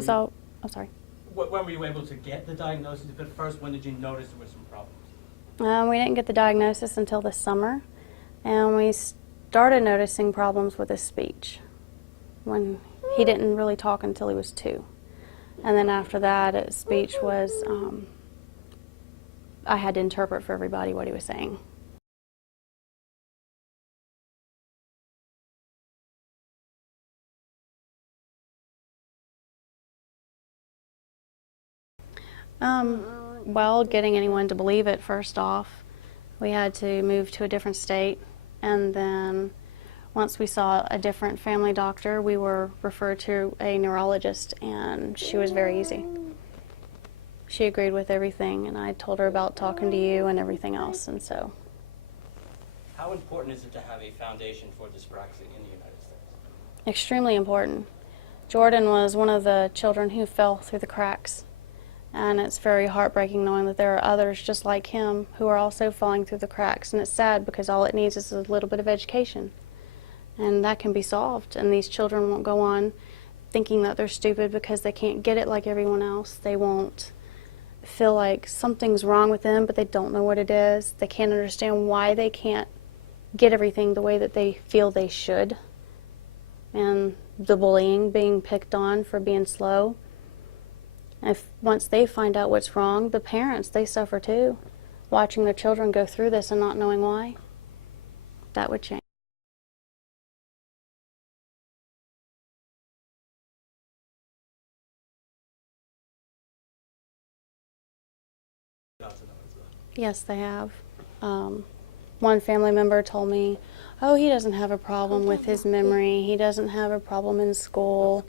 So, oh, sorry. When were you able to get the diagnosis? But first, when did you notice there were some problems? We didn't get the diagnosis until this summer, and we started noticing problems with his speech when he didn't really talk until he was 2. And then after that, his speech was, I had to interpret for everybody what he was saying. Well, getting anyone to believe it, first off, we had to move to a different state, and then once we saw a different family doctor, we were referred to a neurologist, and she was very easy. She agreed with everything, and I told her about talking to you and everything else, and so. How important is it to have a foundation for dyspraxia in the United States? Extremely important. Jordan was one of the children who fell through the cracks. And it's very heartbreaking knowing that there are others just like him who are also falling through the cracks. And it's sad because all it needs is a little bit of education. And that can be solved. And these children won't go on thinking that they're stupid because they can't get it like everyone else. They won't feel like something's wrong with them, but they don't know what it is. They can't understand why they can't get everything the way that they feel they should. And the bullying, being picked on for being slow. Once they find out what's wrong, the parents, they suffer too, watching their children go through this and not knowing why. That would change. Yes, they have. One family member told me, oh, he doesn't have a problem with his memory. He doesn't have a problem in school.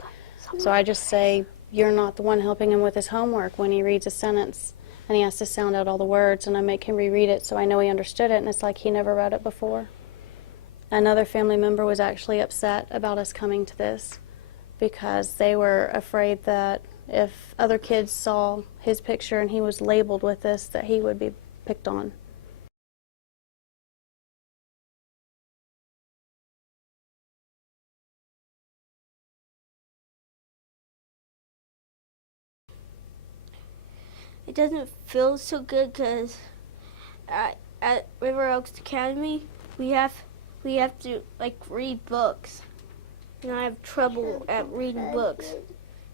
So I just say, you're not the one helping him with his homework when he reads a sentence and he has to sound out all the words, and I make him reread it so I know he understood it, and it's like he never read it before. Another family member was actually upset about us coming to this because they were afraid that if other kids saw his picture and he was labeled with this, that he would be picked on. It doesn't feel so good because at River Oaks Academy we have to read books, and I have trouble at reading books,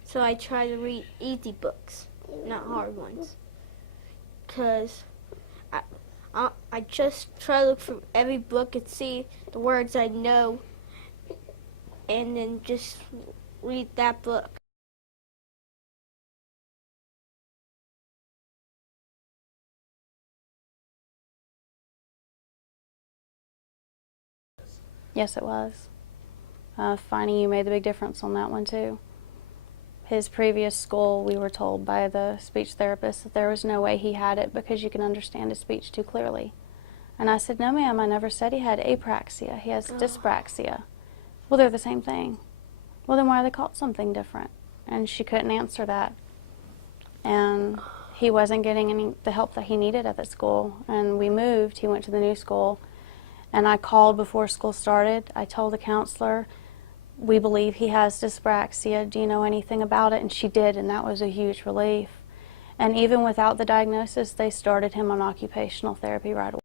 so I try to read easy books, not hard ones, because I just try to look through every book and see the words I know, and then just read that book. Yes, it was. Finding you made the big difference on that one too. His previous school, we were told by the speech therapist that there was no way he had it because you can understand his speech too clearly. And I said, no ma'am, I never said he had apraxia. He has dyspraxia. Well, they're the same thing. Well, then why are they called something different? And she couldn't answer that. And he wasn't getting the help that he needed at that school. And we moved, he went to the new school. And I called before school started. I told the counselor, we believe he has dyspraxia. Do you know anything about it? And she did, and that was a huge relief. And even without the diagnosis, they started him on occupational therapy right away.